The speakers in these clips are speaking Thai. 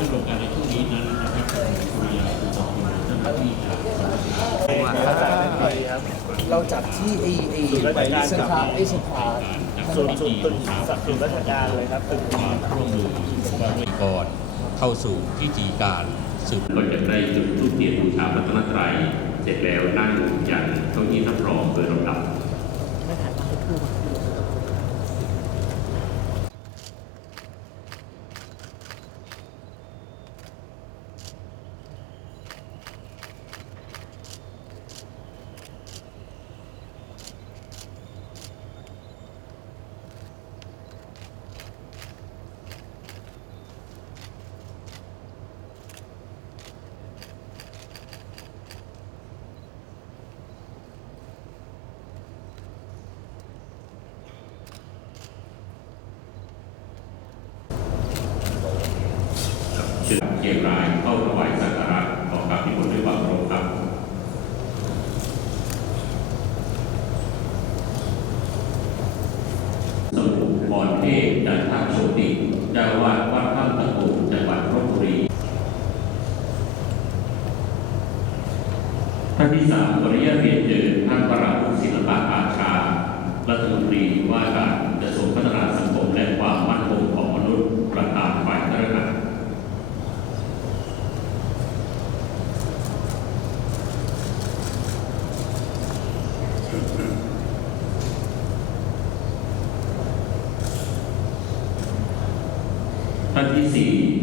ดำเนินการในช่วงนี้นั้นนะครับคุณยาคุณบอกคุเจ้าหน้าที่จะเราจับที่ไอ้ไอ้สภาไอ้สภาส่วนส่วนตึกสักส่วนราชการเลยครับตึกความร่วมมือก่อนเข้าสู่พิธีการสืบก็จะได้จุดทูปเทียนบูชาพระตนตรัยเสร็จแล้วนั่งอยันเก้าอี้นับรองโดยลำดับ hadis ini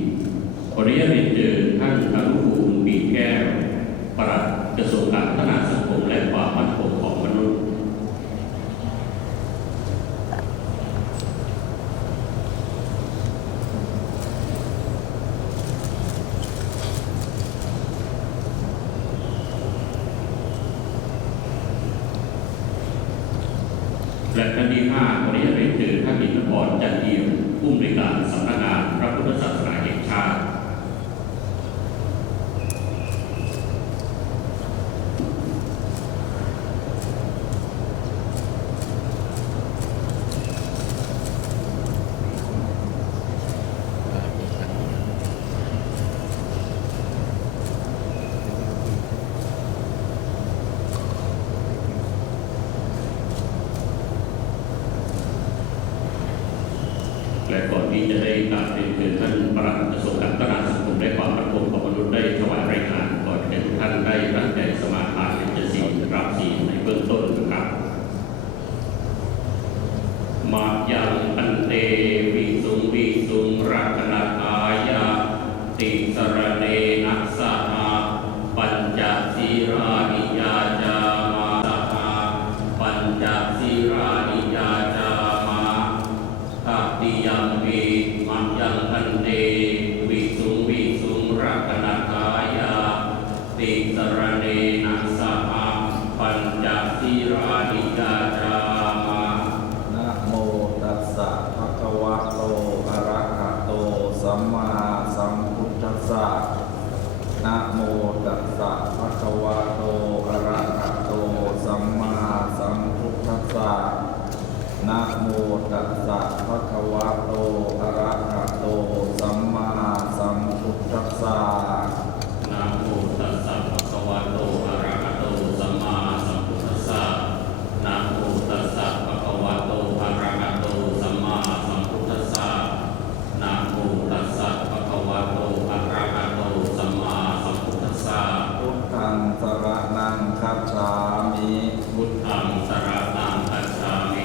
the debate the, the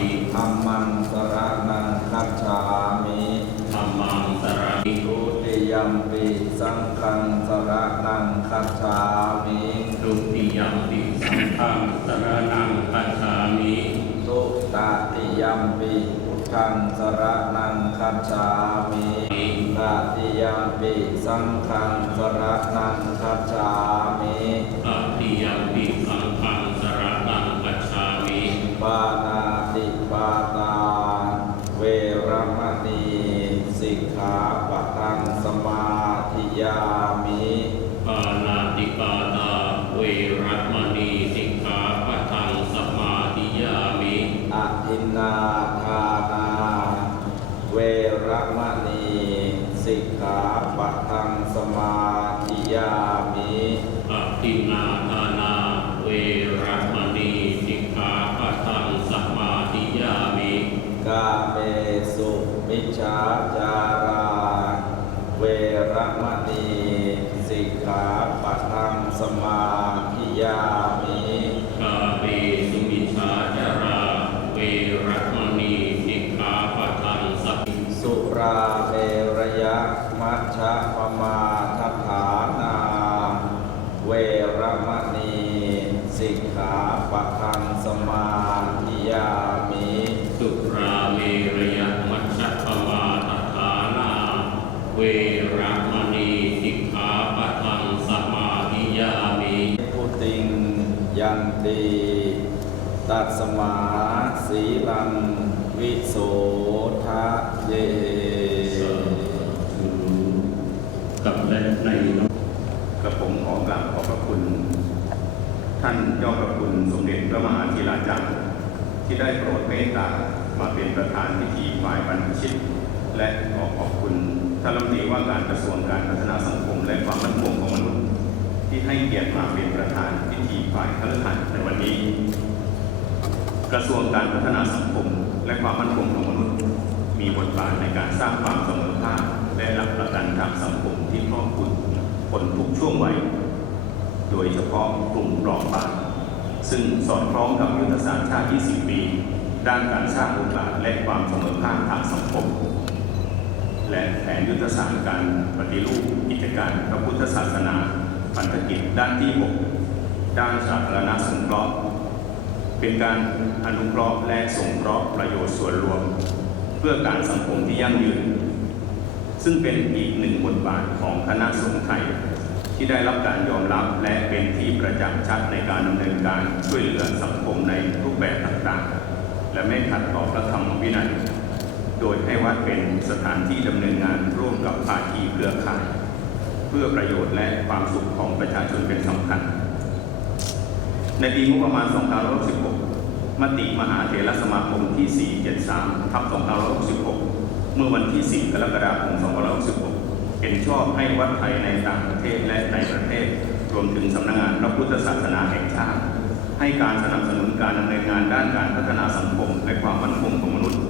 มิธรรมังสรนังคชามิธรรมังสรณิทุติยมปิสังฆันสรนังคชามิทุติยมปิสังฆันสรนังคชามิทุตติยมปิขังสรนังคัจฉามิตติยมปิสังฆังสรนังคชามิ ขาปะทังสมาธิยา ยันติตัสมาสีลังวิโสทะเยกับและในกระผมขอกราบขอบพระคุณ ท่านเจ้าพระคุณสมเด็จพระมหาธีราจารย์ที่ได้โปรดเมตตามาเป็นประธานพิธีฝ่ายบรรพชิต และขอขอบคุณท่านรัฐมนตรีว่าการกระทรวงการพัฒนาสังคมและความมั่นคงของมนุษย์ ที่ให้เกียรติมาเป็นประธานพิธีฝ่ายคฤหัสถ์ในวันนี้ กระทรวงการพัฒนาสังคมและความมั่นคงของมนุษย์ มีบทบาทในการสร้างความเสมอภาคและหลักประกันทางสังคมที่ครอบคลุมคนทุกช่วงวัย โดยเฉพาะกลุ่มเปราะบางซึ่งสอดคล้องกับยุทธศาสตร์ชาติ 20 ปี ด้านการสร้างโอกาสและความเสมอภาคทางสังคม และแผนยุทธศาสตร์การปฏิรูปกิจการพระพุทธศาสนา พันธกิจด้านที่ 6 ด้านสาธารณสงเคราะห์ เป็นการอนุเคราะห์และสงเคราะห์ประโยชน์ส่วนรวม เพื่อการสังคมที่ยั่งยืน ซึ่งเป็นอีกหนึ่งบทบาทของคณะสงฆ์ไทย ที่ได้รับการยอมรับและเป็นที่ประจักษ์ชัดในการดำเนินการช่วยเหลือสังคมในรูปแบบต่างๆ และไม่ขัดต่อพระธรรมวินัย โดยให้วัดเป็นสถานที่ดำเนินงานร่วมกับภาคีเครือข่าย พื่อประโยชน์และความสุขของประชาชนเป็นสำคัญ ในปีงบประมาณ 2566 มติมหาเถรสมาคมที่ 473 ทับ 2566 เมื่อวันที่ 4 กรกฎาคม 2566 เห็นชอบให้วัดไทยในต่างประเทศและในประเทศ รวมถึงสำนักงานพระพุทธศาสนาแห่งชาติ ให้การสนับสนุนการดำเนินงานด้านการพัฒนาสังคมและความมั่นคงของมนุษย์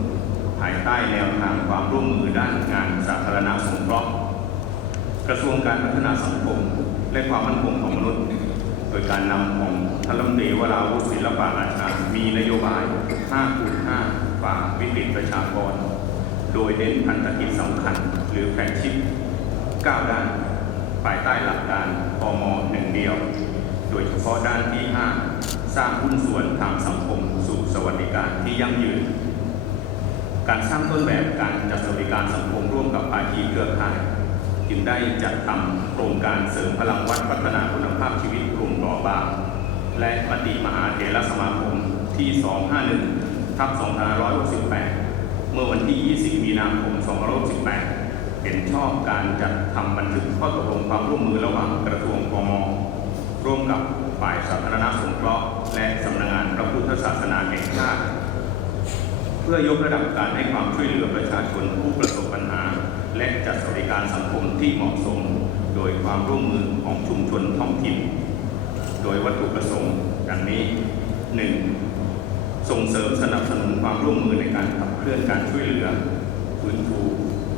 ภายใต้แนวทางความร่วมมือด้านงานสาธารณสงเคราะห์ กระทรวงการพัฒนาสังคม และความมั่นคงของมนุษย์ โดยการนำของท่านรัฐมนตรีวราวุฒิศิลปะอาชามีนโยบาย 5คูณ5ฝ่าวิกฤตประชากร โดยเน้นพันธกิจสำคัญ หรือแฟกชิป9ด้านภายใต้หลักการพมหนึ่งเดียว โดยเฉพาะด้านที่ 5 สร้างหุ้นส่วนทางสังคมสู่สวัสดิการที่ยั่งยืน การสร้างต้นแบบการจัดสวัสดิการสังคมร่วมกับภาคีเครือข่าย จึงได้จัดทำโครงการเสริมพลังวัดพัฒนาคุณภาพชีวิตกลุ่มเปราะบางและมติมหาเถรสมาคมที่ 251ทับ2568 เมื่อวันที่ 20 มีนาคม 2568 เห็นชอบการจัดทำบันทึกข้อตกลงความร่วมมือระหว่างกระทรวงพมร่วมกับฝ่ายสาธารณสงเคราะห์ และสำนักงานพระพุทธศาสนาแห่งชาติ เพื่อยกระดับการให้ความช่วยเหลือประชาชนผู้ประสบ และจัดสวัสดิการสังคมที่เหมาะสม โดยความร่วมมือของชุมชนท้องถิ่น โดยวัตถุประสงค์ดังนี้ 1. ส่งเสริมสนับสนุนความร่วมมือในการขับเคลื่อนการช่วยเหลือฟื้นฟู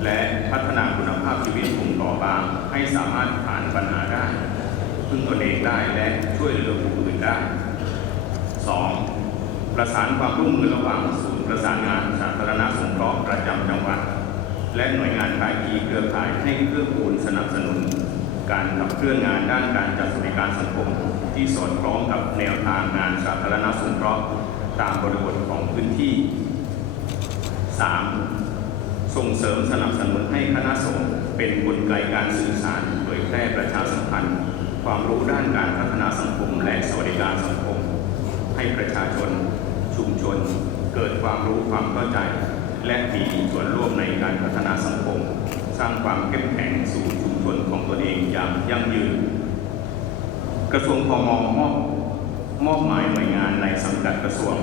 และพัฒนาคุณภาพชีวิตกลุ่มต่อบาง ให้สามารถผ่านปัญหาได้พึ่งตนเองได้และช่วยเหลือผู้อื่นได้ 2. ประสานความร่วมมือระหว่างศูนย์ประสานงานสาธารณสงเคราะห์ประจำจังหวัด และหน่วยงานภาคีเครือข่ายให้เกื้อกูลสนับสนุน การขับเคลื่อนงานด้านการจัดสวัสดิการสังคม ที่สอดคล้องกับแนวทางงานสาธารณสงเคราะห์ตามบริบทของพื้นที่ 3. ส่งเสริมสนับสนุนให้คณะสงฆ์เป็นกลไกการสื่อสารเผยแพร่ประชาสัมพันธ์ ความรู้ด้านการพัฒนาสังคม และสวัสดิการสังคม ให้ประชาชน ชุมชน เกิดความรู้ความเข้าใจ และมีส่วนร่วมในการพัฒนาสังคม สร้างความเข้มแข็งสู่ชุมชนของตัวเองอย่างยั่งยืน กระทรวงพมมอบมอบหมายหน่วยงานในสังกัดกระทรวง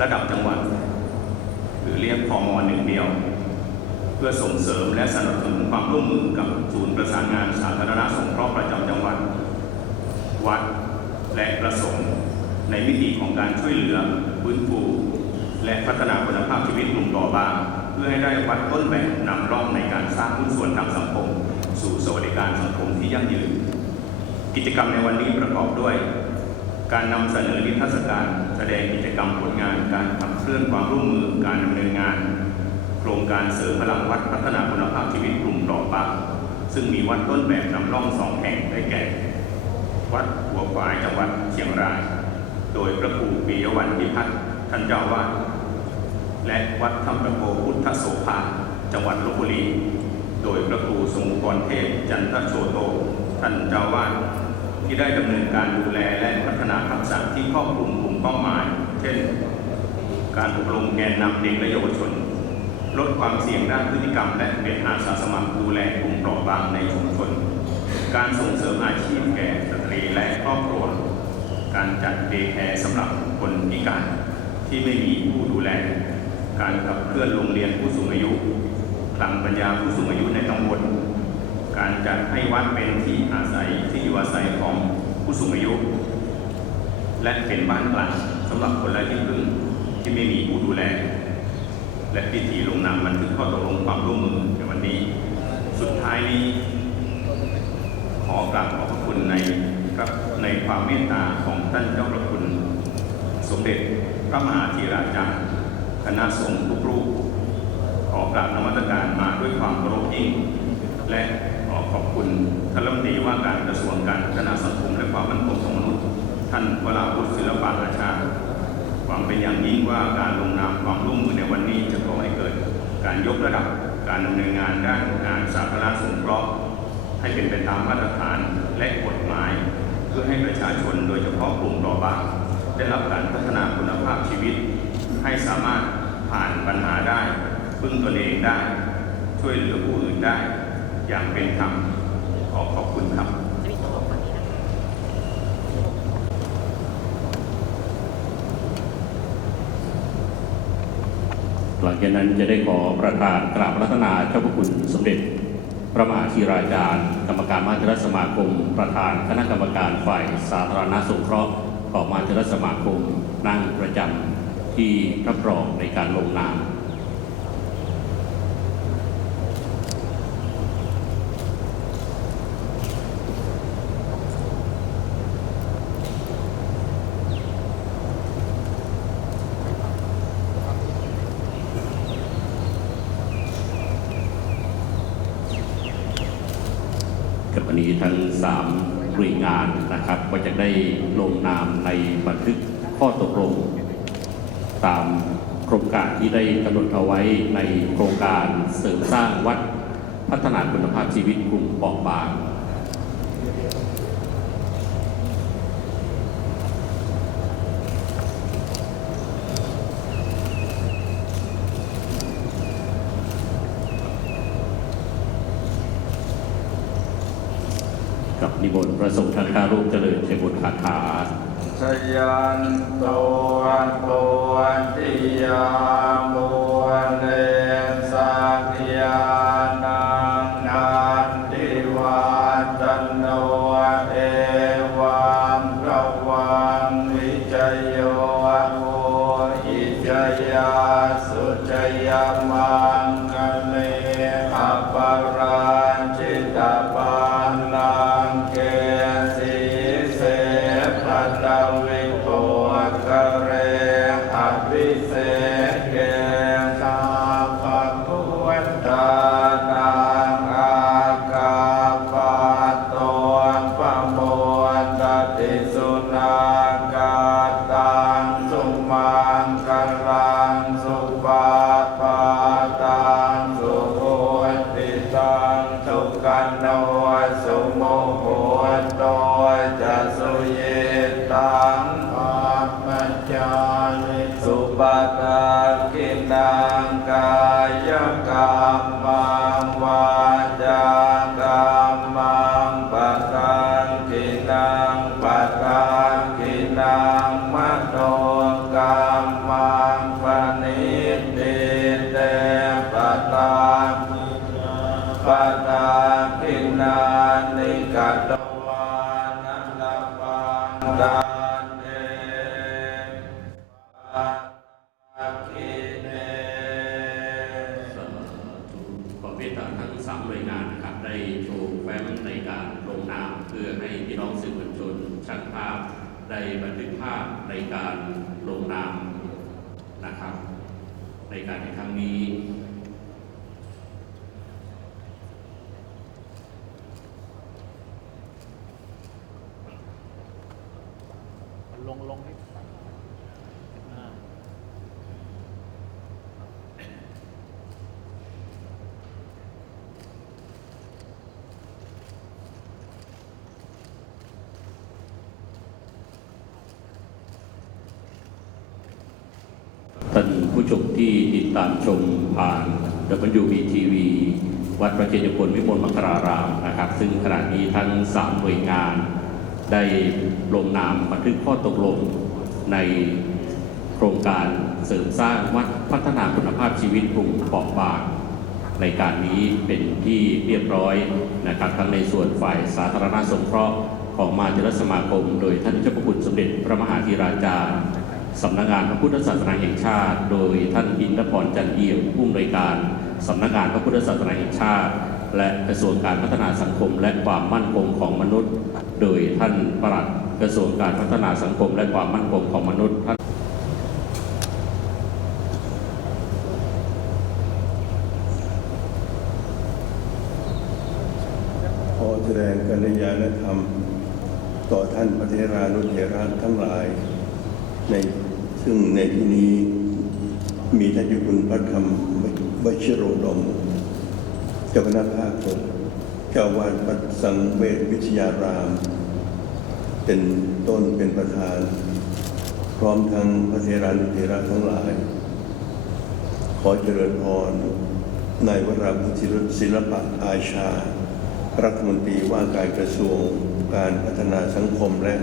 ระดับจังหวัด หรือเรียกพมหนึ่งเดียว เพื่อส่งเสริมและสนับสนุนความร่วมมือกับศูนย์ประสานงานสาธารณสงเคราะห์ประจำจังหวัด วัดและประสงค์ในมิติของการช่วยเหลือฟื้นฟู และพัฒนาคุณภาพชีวิตกลุ่มต่อบางพื่อให้ได้วัดต้นแบบนำร่องในการสร้างหุ้นส่วนทางสังคม สู่สวัสดิการสังคมที่ยั่งยืน กิจกรรมในวันนี้ประกอบด้วย การนำเสนอนิทรรศการ แสดงกิจกรรมผลงาน การขับเคลื่อนความร่วมมือการดำเนินงาน โครงการเสริมพลังวัดพัฒนาคุณภาพชีวิตกลุ่มเปราะบางซึ่งมีวัดต้นแบบนำร่องสองแห่งได้แก่ วัดหัวฝายจังหวัดเชียงราย โดยพระครูปิยวันพิพัฒน์ท่านเจ้าวาด และวัดธรรมประโพพุทธโสภาจังหวัดลบบุรี โดยพระครูสมุกรเทพจันทโชโต ท่านเจ้าวาดที่ได้ดำเนินการดูแลและพัฒนาทักษะที่ครอบคลุมกลุ่มเป้าหมาย เช่น การอบรมแกนนำเด็กและเยาวชน ลดความเสี่ยงด้านพฤติกรรม และเป็นอาสาสมัครดูแลกลุ่มเปราะบางในชุมชน การส่งเสริมอาชีพแก่สตรีและครอบครัว การจัดเดย์แคร์สำหรับคนพิการที่ไม่มีผู้ดูแล การขับเคลื่อนโรงเรียนผู้สูงอายุคลังปัญญาผู้สูงอายุในตำบลการจัดให้วัดเป็นที่อาศัยที่อยู่อาศัยของผู้สูงอายุ และเป็นบ้านกลางสำหรับคนไร้ที่พึ่งที่ไม่มีผู้ดูแล และพิธีลงนามบันทึกข้อตกลงความร่วมมือในวันนี้ สุดท้ายนี้ ขอกราบขอบพระคุณในครับในความเมตตาของท่านเจ้าพระคุณ สมเด็จพระมหาธีราจารย์ คณะสงฆ์ทุกรูปขอกราบนมัสการมาด้วยความเคารพยิ่ง และขอขอบคุณท่านรัฐมนตรีว่าการกระทรวงการพัฒนาสังคมและความมั่นคงของมนุษย์ ท่านวราวุฒิศิลปะอาชาหวังเป็นอย่างยิ่งว่าการลงนามความร่วมมือในวันนี้จะก่อให้เกิด การยกระดับการดำเนินงานด้านงานสาธารณสงเคราะห์ให้เป็นไปตามมาตรฐานและกฎหมาย เพื่อให้ประชาชนโดยเฉพาะกลุ่มเปราะบางได้รับการพัฒนาคุณภาพชีวิต ให้สามารถ ผ่านปัญหาได้ พึ่งตนเองได้ ช่วยเหลือผู้อื่นได้ อย่างเป็นธรรมขอขอบคุณครับหลังจากนั้นจะได้ขอประธานกราบรัตนาเจ้าพระคุณสมเด็จ พระมหาธีราจารย์ กรรมการมหาเทรสมาคม ประธานคณะกรรมการฝ่ายสาธารณสงเคราะห์ของมหาเทรสมาคมนั่งประจำ ที่รับรองในการลงนามกับวันนี้ทั้งสามหน่วยงานนะครับ ก็จะได้ลงนามในบันทึกข้อตกลง ตามโครงการ ที่ได้กำหนดเอาไว้ในโครงการเสริมสร้างวัดพัฒนาคุณภาพชีวิตกลุ่มเปราะบางกับนิมนต์พระสงฆ์ทานข้ารรูปเจริญใจบุญคาถา สยันโตอันโตอันติยามุวันเน พี่น้องสื่อมวลชนช่างภาพได้บันทึกภาพในการลงนามนะครับ ในการในครั้งนี้ ลงลงให้อ่า ท่านผู้ ชมที่ติดตามชมผ่าน WBTV วัดพระเจดีย์พลวิมลมังคลารามนะครับ ซึ่งขณะนี้ทั้งสามหน่วยงาน ได้ลงนามบันทึกข้อตกลงในโครงการเสริมสร้างวัดพัฒนาคุณภาพชีวิตกลุ่มเปราะบางในการนี้เป็นที่เรียบร้อยนะครับทั้งในส่วนฝ่ายสาธารณสงเคราะห์ของมหาเถรสมาคม โดยท่านเจ้าพระคุณสมเด็จพระมหาธีราจารย์ สำนักงานพระพุทธศาสนาแห่งชาติ โดยท่านอินทพรจันเอี่ยมผู้อำนวยการสำนักงานพระพุทธศาสนาแห่งชาติ และกระทรวงการพัฒนาสังคมและความมั่นคงของมนุษย์ โดยท่านปลัดกระทรวงการพัฒนาสังคมและความมั่นคงของมนุษย์ท่านขอแสดงกัลยาณธรรม ต่อท่านพระเทรานุเถระทั้งหลาย ในซึ่งในที่นี้มีท่านเจุคุณพระธรรมวชิโรดม เจ้าคณะภาคหกเจ้าวาดวัดสังเวชวิทยาราม เป็นต้นเป็นประธาน พร้อมทั้งพระเทรานุเถระทั้งหลาย ขอเจริญพรนายวราพุทธิรุศิลปะอาชา รัฐมนตรีว่าการกระทรวงการพัฒนาสังคมและ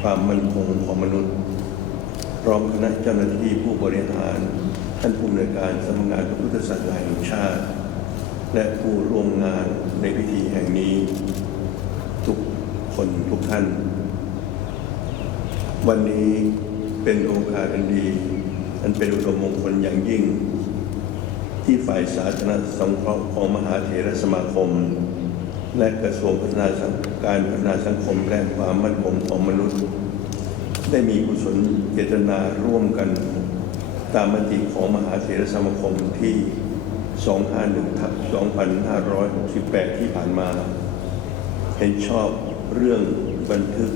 ความมั่นคงของมนุษย์ พร้อมคณะเจ้าหน้าที่ผู้บริหาร ท่านผู้อำนวยการสำนักงานพระพุทธศาสนาแห่งชาติ และผู้ร่วมงานในพิธีแห่งนี้ ทุกคนทุกท่าน วันนี้เป็นโอกาสอันดีอันเป็นอุดมมงคลอย่างยิ่ง ที่ฝ่ายสาธารณสงเคราะห์ของมหาเถรสมาคม และกระทรวงพัฒนาการพัฒนาสังคมและความมั่นคงของมนุษย์ ได้มีกุศลเจตนาร่วมกันตามมติของมหาเถรสมาคมที่ 251ทับ2568 ที่ผ่านมา เห็นชอบเรื่องบันทึก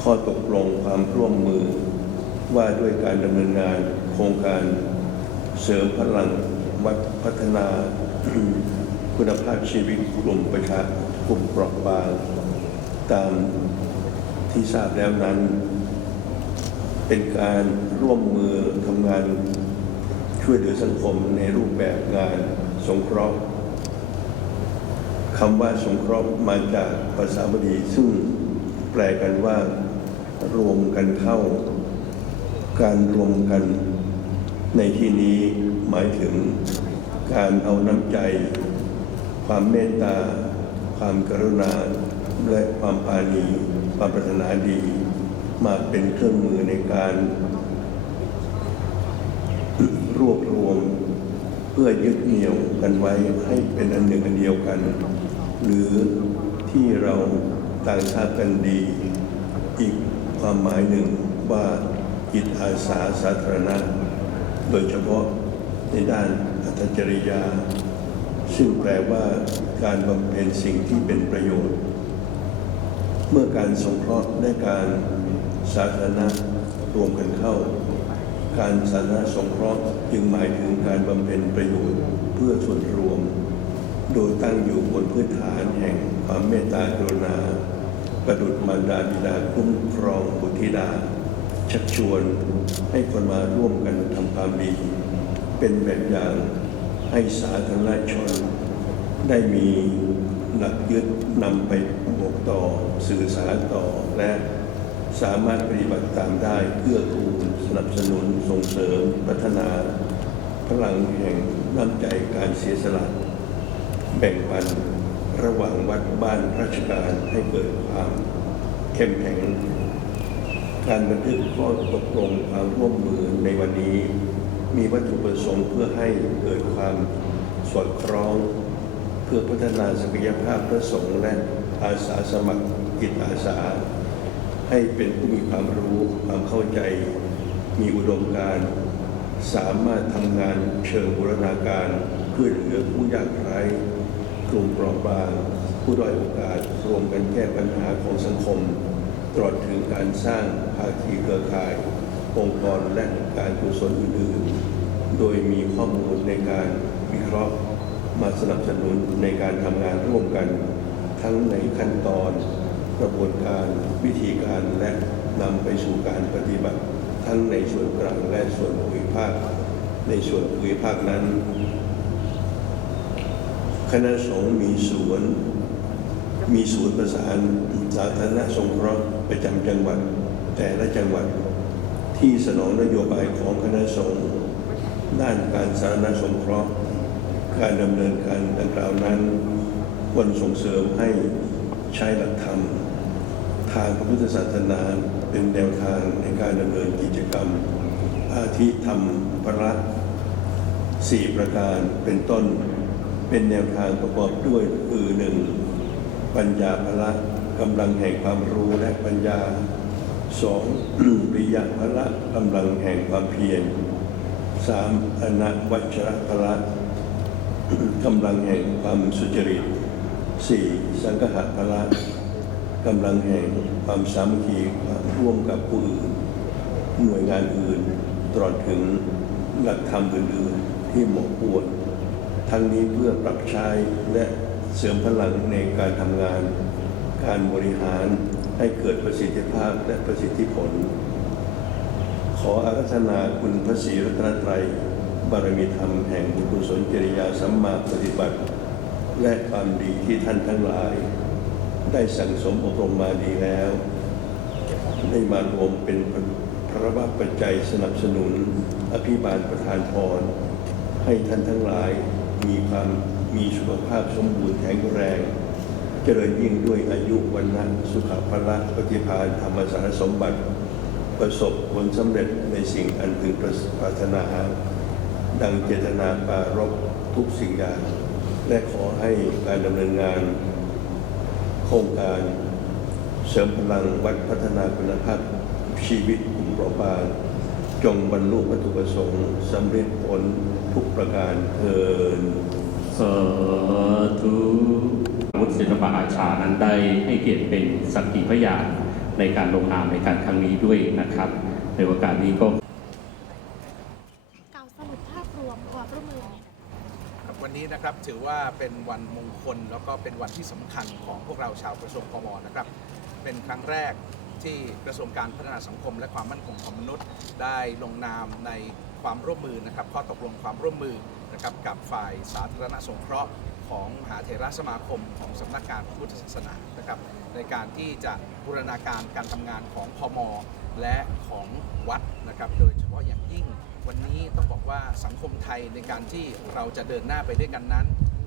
ข้อตกลงความร่วมมือ ว่าด้วยการดำเนินงานโครงการเสริมพลังวัดพัฒนาคุณภาพชีวิตกลุ่มประชากลุ่มเปราะบางตาม ที่ทราบแล้วนั้น เป็นการร่วมมือทำงานช่วยเหลือสังคมในรูปแบบงานสงเคราะห์คำว่าสงเคราะห์มาจากภาษาบาลีซึ่งแปลกันว่ารวมกันเข้า การรวมกันในที่นี้หมายถึงการเอาน้ำใจ ความเมตตา ความกรุณาและความปาณี ความปรารถนาดีมาเป็นเครื่องมือในการรวบรวมเพื่อยึดเหนี่ยวกันไว้ให้เป็นอันหนึ่งอันเดียวกัน หรือที่เราต่างทราบกันดี อีกความหมายหนึ่งว่าจิตอาสาสาธารณะ โดยเฉพาะในด้านอัตจริยา ซึ่งแปลว่าการบำเพ็ญสิ่งที่เป็นประโยชน์ เมื่อการสงเคราะห์และการสาธารณะรวมกันเข้า การสาธารณสงเคราะห์จึงหมายถึงการบำเพ็ญประโยชน์เพื่อส่วนรวม โดยตั้งอยู่บนพื้นฐานแห่งความเมตตากรุณา ประดุจมารดาบิดาคุ้มครองบุตรธิดา ชักชวนให้คนมาร่วมกันทำความดี เป็นแบบอย่างให้สาธารณชน ได้มีหลักยึดนำไป กต่อสื่อสารต่อและสามารถปฏิบัติตามได้เพื่อคูณสนับสนุนส่งเสริมพัฒนา พลังแห่งน้ำใจการเสียสละ แบ่งปันระหว่างวัดบ้านราชการให้เกิดความเข้มแข็ง การบันทึกข้อตกลงความร่วมมือในวันนี้ มีวัตถุประสงค์เพื่อให้เกิดความสอดคล้อง เพื่อพัฒนาศักยภาพพระสงฆ์และอาสาสมัครจิตอาสา ให้เป็นผู้มีความรู้ความเข้าใจ มีอุดมการสามารถทำงานเชิงบูรณาการเพื่อเหลือผู้ยากไร้กลุ่มเปราะบาง ผู้ด้อยโอกาสรวมกันแก้ปัญหาของสังคม ตลอดถึงการสร้างภาคีเครือข่าย องค์กรและการกุศลอื่นๆ โดยมีข้อมูลในการวิเคราะห์ มาสนับสนุนในการทำงานร่วมกัน ทั้งในขั้นตอน กระบวนการวิธีการและนำไปสู่การปฏิบัติ ทั้งในส่วนกลางและส่วนภูมิภาค ในส่วนภูมิภาคนั้น คณะสงฆ์มีศูนย์มีศูนย์ประสานสาธารณสงเคราะห์ประจำจังหวัด แต่ละจังหวัดที่สนองนโยบายของคณะสงฆ์ด้านการสาธารณสงเคราะห์ การดำเนินการดังกล่าวนั้น ควรส่งเสริมให้ใช้หลักธรรม ทางพระพุทธศาสนาเป็นแนวทางในการดำเนินกิจกรรม อาทิธรรมพระสี่ประการเป็นต้นเป็นแนวทางประกอบด้วยคือหนึ่งปัญญาพละกำลังแห่งความรู้และปัญญาสองปริยะพละกำลังแห่งความเพียรสามอนัวัชรพละ กำลังแห่งความสุจริตสี่สังฆะพละกำลังแห่งความสามัคคีความร่วมกับผู้อื่น หน่วยงานอื่นตลอดถึงหลักธรรมอื่นๆที่เหมาะควรทั้งนี้เพื่อปรับใช้และเสริมพลังในการทำงาน การบริหารให้เกิดประสิทธิภาพและประสิทธิผล ขออารัธนาคุณพระศรีรัตนตรัย บารมีธรรมแห่งบุญกุศลจริยาสัมมาปฏิบัติ และความดีที่ท่านทั้งหลาย ได้สั่งสมอบรมมาดีแล้ว ได้มารวมเป็นพระวปัจจัยสนับสนุน อภิบาลประทานพร ให้ท่านทั้งหลายมีความมีสุขภาพสมบูรณ์แข็งแรง เจริญยิ่งด้วยอายุวันนะสุขภาละปฏิภาณธรรมสารสมบัติ ประสบผลสำเร็จในสิ่งอันพึงปรารถนา ดังเจตนาปรารบทุกสิ่งอย่างและขอให้การดำเนินงาน โครงการเสริมพลังวัดพัฒนาคุณภาพชีวิตกลุ่มเปราะบางจงบรรลุวัตถุประสงค์สำเร็จผลทุกประการเทินสาธุวุฒิศิลปอาชานั้นได้ให้เกียรติเป็นสักขีพยานในการลงนามในการครั้งนี้ด้วยนะครับ ในโอกาสนี้ก็ กล่าวสรุปภาพรวมความร่วมมือ ครับวันนี้นะครับ ถือว่าเป็นวันมงคลแล้วก็เป็นวันที่สำคัญของพวกเราชาวกระทรวงพมนะครับ เป็นครั้งแรกที่กระทรวงการพัฒนาสังคม และความมั่นคงของมนุษย์ ได้ลงนามในความร่วมมือนะครับข้อตกลงความร่วมมือนะครับกับฝ่ายสาธารณสงเคราะห์ของมหาเถรสมาคมของสำนักงานพระพุทธศาสนานะครับในการที่จะบูรณาการการทำงานของพมและของวัดนะครับโดยเฉพาะอย่างยิ่ง วันนี้ต้องบอกว่าสังคมไทยในการที่เราจะเดินหน้าไปด้วยกันนั้น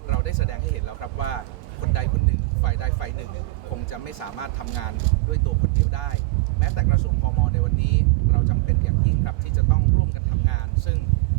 เราได้แสดงให้เห็นแล้วครับว่าคนใดคนหนึ่งฝ่ายใดฝ่ายหนึ่ง คงจะไม่สามารถทำงานด้วยตัวคนเดียวได้ แม้แต่กระทรวงพมในวันนี้ เราจำเป็นอย่างยิ่งครับที่จะต้องร่วมกันทำงาน ซึ่ง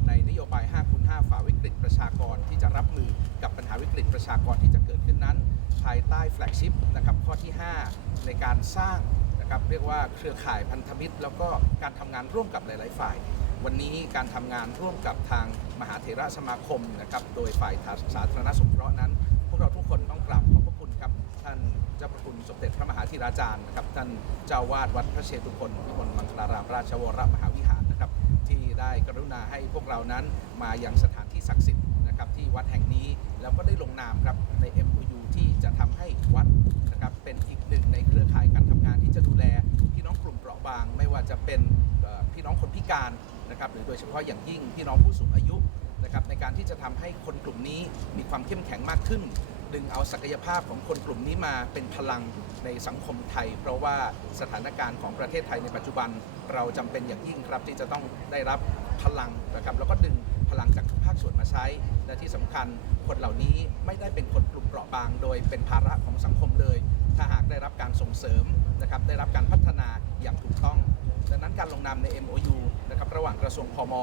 ในนโยบาย5คูณ5ฝ่าวิกฤตประชากรที่จะรับมือกับปัญหาวิกฤตประชากรที่จะเกิดขึ้นนั้น ภายใต้แฟลกชิพนะครับข้อที่ 5 ในการสร้างนะครับเรียกว่าเครือข่ายพันธมิตร แล้วก็การทำงานร่วมกับหลาย ๆ ฝ่าย วันนี้การทำงานร่วมกับทางมหาเถระสมาคมนะครับโดยฝ่ายสาธารณสงเคราะห์นั้น พวกเราทุกคนต้องกราบขอบพระคุณครับท่านเจ้าประคุณสมเด็จพระมหาธีราจารย์นะครับท่านเจ้าวาดวัดพระเชตุพนวิมลมังคลารามราชวรมหาวิหารนะครับที่ได้กรุณาให้พวกเรานั้นมายังสถานที่ศักดิ์สิทธิ์นะครับที่วัดแห่งนี้แล้วก็ได้ลงนามครับใน MOU ที่จะทำให้วัดนะครับเป็นอีกหนึ่งในเครือข่ายการทำงานที่จะดูแลพี่น้องกลุ่มเปราะบาง ไม่ว่าจะเป็นพี่น้องคนพิการ นะครับหรือโดยเฉพาะอย่างยิ่งพี่น้องผู้สูงอายุนะครับในการที่จะทำให้คนกลุ่มนี้มีความเข้มแข็งมากขึ้น ดึงเอาศักยภาพของคนกลุ่มนี้มาเป็นพลังในสังคมไทย เพราะว่าสถานการณ์ของประเทศไทยในปัจจุบัน เราจำเป็นอย่างยิ่งครับที่จะต้องได้รับพลังนะครับแล้วก็ดึงพลังจากทุกภาคส่วนมาใช้ และที่สำคัญคนเหล่านี้ไม่ได้เป็นคนกลุ่มเปราะบาง โดยเป็นภาระของสังคมเลย ถ้าหากได้รับการส่งเสริมนะครับได้รับการพัฒนาอย่างถูกต้อง ดังนั้นการลงนามใน MOU นะครับระหว่างกระทรวงพม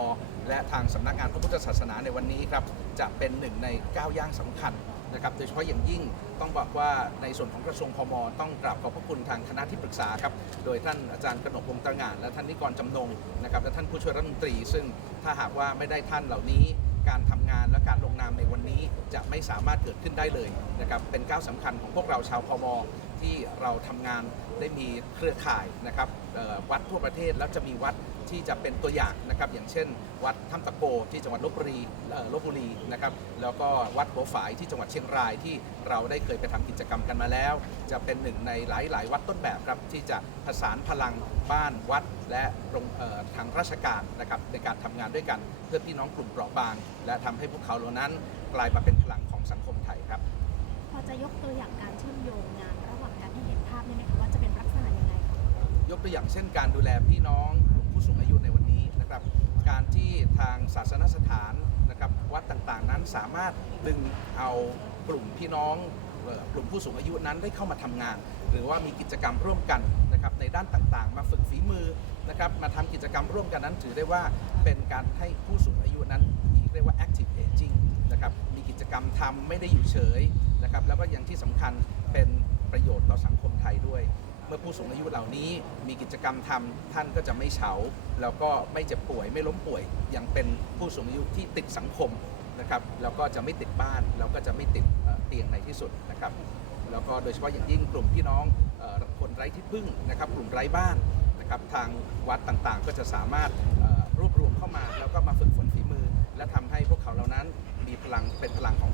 และทางสำนักงานพระพุทธศาสนาในวันนี้ครับจะเป็นหนึ่งในก้าวย่างสำคัญนะครับโดยเฉพาะอย่างยิ่งต้องบอกว่าในส่วนของกระทรวงพม ต้องกราบขอบพระคุณทางคณะที่ปรึกษาครับโดยท่านอาจารย์กนกวงตระงาน และท่านนิกรจำนงนะครับและท่านผู้ช่วยรัฐมนตรี ซึ่งถ้าหากว่าไม่ได้ท่านเหล่านี้การทำงานและการลงนามในวันนี้จะไม่สามารถเกิดขึ้นได้เลยนะครับเป็นก้าวสำคัญของพวกเราชาวพม ที่เราทำงานได้มีเครือข่ายนะครับวัดทั่วประเทศแล้วจะมีวัดที่จะเป็นตัวอย่างนะครับอย่างเช่น วัดถ้ำตะโกที่จังหวัดลบบุรีลบบุรีนะครับแล้วก็วัดหัวฝายที่จังหวัดเชียงรายที่เราได้เคยไปทำกิจกรรมกันมาแล้ว จะเป็นหนึ่งในหลาย ๆ วัดต้นแบบครับที่จะผสานพลังบ้านวัดและทางราชการนะครับในการทำงานด้วยกัน เพื่อพี่น้องกลุ่มเปราะบาง และทำให้พวกเขาเหล่านั้นกลายมาเป็นพลังของสังคมไทยครับพอจะยกตัวอย่างการเชื่อมโยง ที่เห็นภาพไหมคะว่าจะเป็นลักษณะยังไงยกตัวอย่างเช่นการดูแลพี่น้องกลุ่มผู้สูงอายุในวันนี้นะครับ การที่ทางศาสนสถานนะครับวัดต่างๆนั้นสามารถดึงเอากลุ่มพี่น้องกลุ่มผู้สูงอายุนั้นได้เข้ามาทำงาน หรือว่ามีกิจกรรมร่วมกันนะครับในด้านต่างๆ มาฝึกฝีมือนะครับมาทำกิจกรรมร่วมกันนั้นถือได้ว่าเป็นการให้ผู้สูงอายุนั้นอีเรียกว่า active aging นะครับมีกิจกรรมทำไม่ได้อยู่เฉยนะครับแล้วก็อย่างที่สำคัญเป็น ประโยชน์ต่อสังคมไทยด้วย เมื่อผู้สูงอายุเหล่านี้มีกิจกรรมทำท่านก็จะไม่เฉา แล้วก็ไม่เจ็บป่วยไม่ล้มป่วยยังเป็นผู้สูงอายุที่ติดสังคมนะครับแล้วก็จะไม่ติดบ้านแล้วก็จะไม่ติดเตียงในที่สุดนะครับแล้วก็โดยเฉพาะอย่างยิ่งกลุ่มพี่น้องคนไร้ที่พึ่งนะครับกลุ่มไร้บ้านนะครับทางวัดต่างๆ ก็จะสามารถรวบรวมเข้ามา แล้วก็มาฝึกฝนฝีมือ และทำให้พวกเขาเหล่านั้นมีพลังเป็นพลังของ